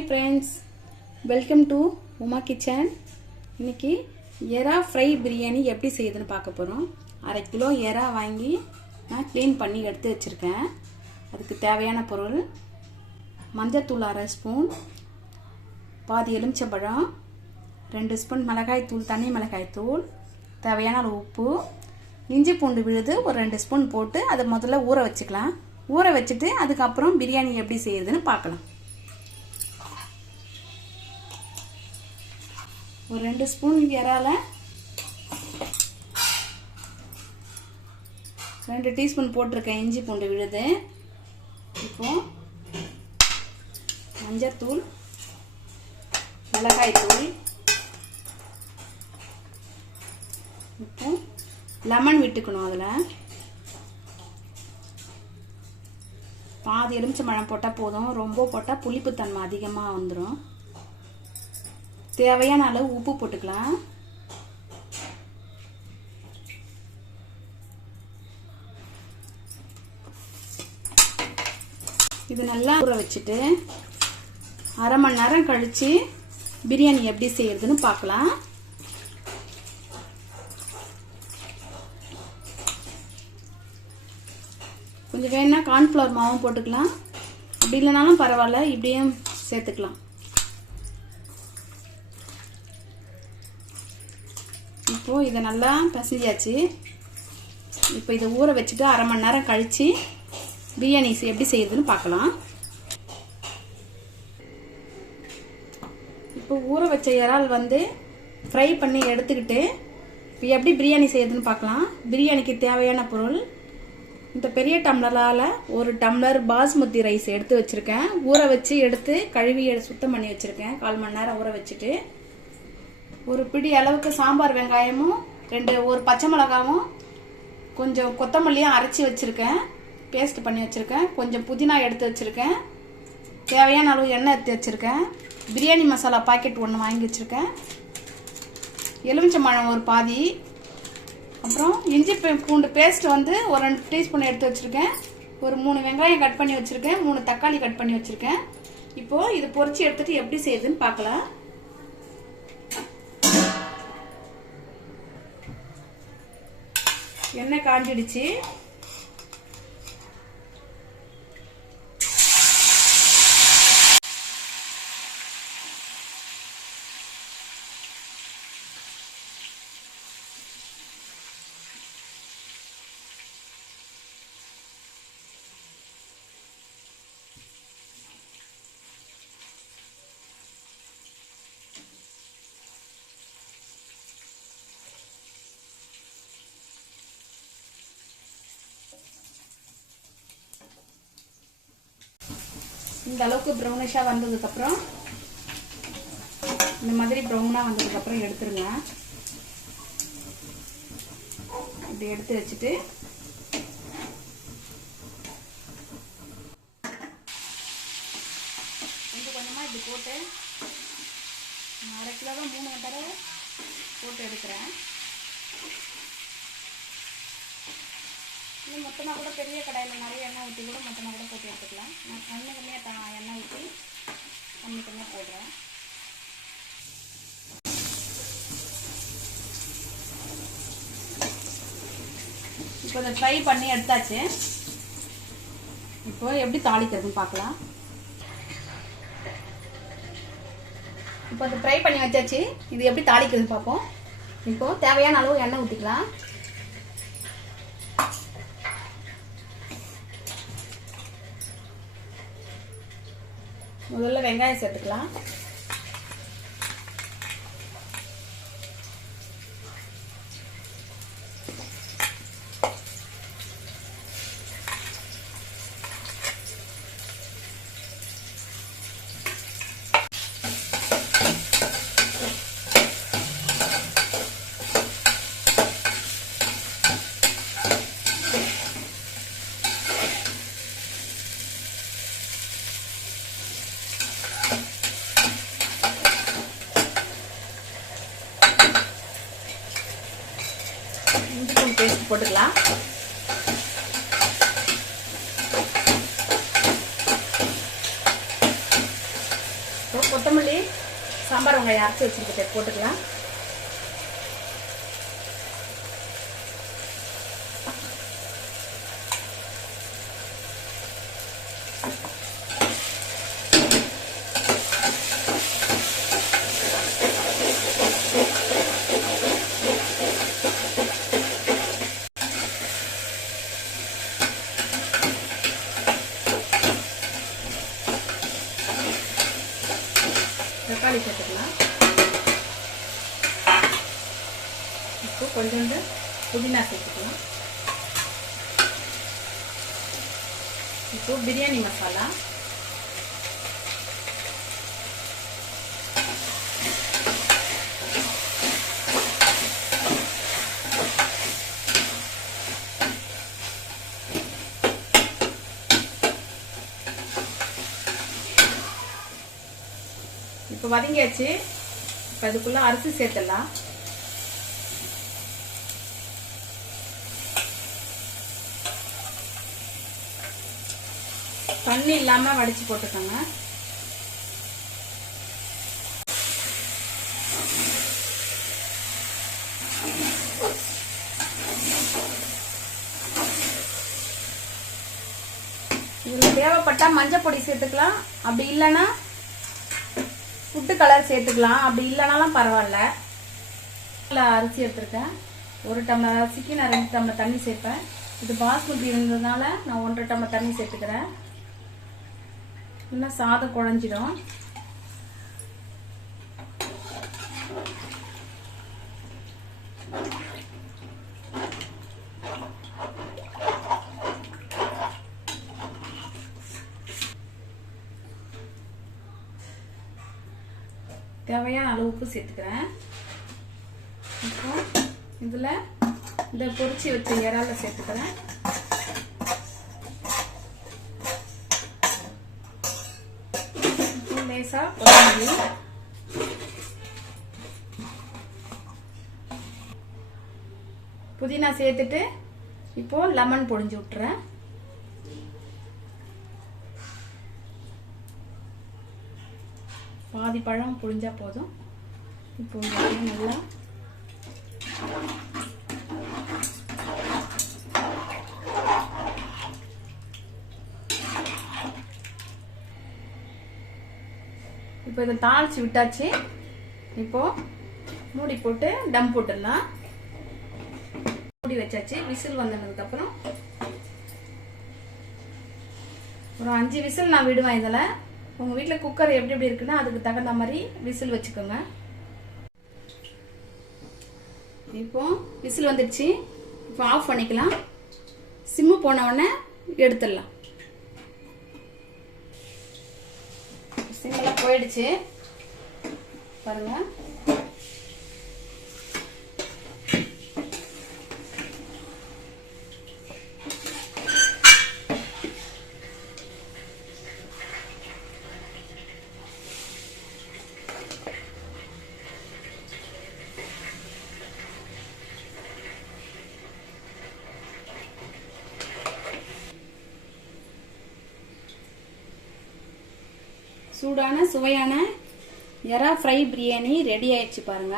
Hi friends, welcome to Uma Kitchen. இன்னைக்கு எறா fry biryani எப்படி செய்யுதுன்னு பார்க்க போறோம். 1/2 கிலோ எறா வாங்கி நான் க்ளீன் பண்ணி எடுத்து வச்சிருக்கேன். அதுக்கு தேவையான பொருள் மஞ்சள் தூள் 1/2 ஸ்பூன், பாதி எலுமிச்சம்பழம், 2 ஸ்பூன் மிளகாய் தூள், தனி மிளகாய் தூள், தேவையான அளவு உப்பு, இஞ்சி பூண்டு விழுது ஒரு 2 ஸ்பூன் போட்டு அதை முதல்ல ஊற வச்சுக்கலாம். ஊற வச்சுட்டு அதுக்கப்புறம் பிரியாணி எப்படி செய்யுதுன்னு பார்க்கலாம். ஒரு 2 ஸ்பூன் இறால 2 டீஸ்பூன் போட்டிருக்கேன் இஞ்சி பூண்டு விழுது. இப்போ மஞ்சத்தூள், மிளகாய் தூள், இப்போ லெமன் விட்டுக்கணும். அதில் பாதி எலுமிச்சம்பழம் போட்டால் போதும், ரொம்ப போட்டால் புளிப்புத்தன்மை அதிகமாக வந்துடும். தேவையான அளவு உப்பு போட்டுக்கலாம். இது நல்லா ஊற வச்சுட்டு 1/2 மணி நேரம் கழிச்சு பிரியாணி எப்படி செய்யறதுன்னு பார்க்கலாம். கொஞ்சம் வேணா கார்ன்ஃப்ளவர் மாவும் போட்டுக்கலாம், அப்படி இல்லைனாலும் பரவாயில்ல, இப்படியும் சேர்த்துக்கலாம். இப்போ இதை நல்லா பசிஞ்சாச்சு. இப்போ இதை ஊற வச்சுட்டு 1/2 மணி நேரம் கழிச்சு பிரியாணி எப்படி செய்யறதுன்னு பார்க்கலாம். இப்போ ஊற வச்ச இறால் ஃப்ரை பண்ணி எடுத்துக்கிட்டு இப்போ எப்படி பிரியாணி செய்யறதுன்னு பார்க்கலாம். பிரியாணிக்கு தேவையான பொருள் இந்த பெரிய டம்ளரால் 1 டம்ளர் பாஸ்மதி ரைஸ் எடுத்து வச்சுருக்கேன். ஊற வச்சு எடுத்து கழுவி சுத்தம் பண்ணி வச்சுருக்கேன். 1/4 மணி நேரம் ஊற வச்சுட்டு ஒரு பிடி அளவுக்கு சாம்பார் வெங்காயமும் 1 பச்சை மிளகாவும் கொஞ்சம் கொத்தமல்லியும் அரைச்சி வச்சுருக்கேன், பேஸ்ட் பண்ணி வச்சுருக்கேன். கொஞ்சம் புதினா எடுத்து வச்சுருக்கேன். தேவையான அளவு எண்ணெய் எடுத்து வச்சுருக்கேன். பிரியாணி மசாலா பாக்கெட் 1 வாங்கி வச்சுருக்கேன். எலுமிச்சம்பழம் ஒரு பாதி, அப்புறம் இஞ்சி பூண்டு பேஸ்ட் ஒரு 2 டீஸ்பூன் எடுத்து வச்சுருக்கேன். ஒரு 3 வெங்காயம் கட் பண்ணி வச்சுருக்கேன். 3 தக்காளி கட் பண்ணி வச்சுருக்கேன். இப்போது இது பொரிச்சு எடுத்துகிட்டு எப்படி செய்யுதுன்னு பார்க்கலாம். எண்ணெய் காஞ்சிடுச்சு. இந்த அளவுக்கு ப்ரௌனிஷாக வந்ததுக்கப்புறம் இந்த மாதிரி ப்ரௌனாக வந்ததுக்கப்புறம் எடுத்துருங்க. இப்படி எடுத்து வச்சுட்டு கொஞ்சம் கொஞ்சமாக இப்படி போட்டு 1/2 கிலோவை 3 தடவை போட்டு எடுக்கிறேன். இன்னும் மொத்தமாக கூட பெரிய கடாயில் நிறைய எண்ணெய் ஊற்றி கூட மொத்தமாக கூட போட்டு எடுத்துக்கலாம். நான் கம்மியாக எண்ணெய் ஊற்றி கம்மியாக போடுறேன். இப்போ அதை ஃப்ரை பண்ணி எடுத்தாச்சு. இப்போ எப்படி தாளிக்கிறதுன்னு பார்க்கலாம். இப்போ அதை ஃப்ரை பண்ணி வச்சாச்சு. இது எப்படி தாளிக்கிறதுன்னு பார்ப்போம். இப்போது தேவையான அளவு எண்ணெய் ஊற்றிக்கலாம். முதல்ல வெங்காயம் சேர்த்துக்கலாம். இஞ்சி பூண்டு பேஸ்ட் போட்டுக்கலாம். சாம்பார் வெங்காயம் அரைச்சி வச்சுருக்கதை போட்டுக்கலாம். தக்காளி சேர்த்துக்கலாம். இப்போ கொஞ்சோண்டு புதினா சேர்த்துக்கலாம். இப்போ பிரியாணி மசாலா, இப்போ வதங்கியாச்சு. இப்போ அதுக்குள்ள அரிசி சேர்த்துடலாம். தண்ணி இல்லாம வடிச்சு போட்டுக்கோங்க. இதுல தேவைப்பட்டா மஞ்சள் பொடி சேர்த்துக்கலாம். அப்படி இல்லைன்னா ஃபுட்டு கலர் சேர்த்துக்கலாம். அப்படி இல்லைனாலும் பரவாயில்ல. அரிசி எடுத்துருக்கேன். 1 டம்ளர் அரிசிக்கு நான் 2 டம்ளர் தண்ணி சேர்ப்பேன். இது பாஸ்மதி இருந்ததுனால நான் 1.5 டம்ளர் தண்ணி சேர்த்துக்கிறேன். இன்னும் சாதம் குழஞ்சிடும். தேவையான அளவு உப்பு சேர்த்துக்கிறேன். இப்போ இதுல இந்த பொரிச்சு வச்ச இறால சேர்த்துக்கிறேன். லேசா கொத்தமல்லி, புதினா சேர்த்துட்டு இப்போ லெமன் பொடிஞ்சு விட்டுறேன். பாதி பழம் புழிஞ்சா போதும். இப்போ நல்லா இப்போ இதை தாளிச்சு விட்டாச்சு. இப்போ மூடி போட்டு டம் போட்டுடலாம். மூடி வச்சாச்சு. விசில் வந்ததுக்கு அப்புறம் ஒரு 5 விசில் நான் விடுவேன். இதில் உங்கள் வீட்டில் குக்கர் எப்படி இருக்குன்னா அதுக்கு தகுந்த மாதிரி விசில் வச்சுக்கோங்க. இப்போ விசில் வந்துடுச்சு. இப்போ ஆஃப் பண்ணிக்கலாம். சிம்மு போன உடனே எடுத்துடலாம். சிம்மெல்லாம் போயிடுச்சு பாருங்க. சூடான சுவையான எறா ஃப்ரை பிரியாணி ரெடி ஆயிடுச்சு பாருங்க.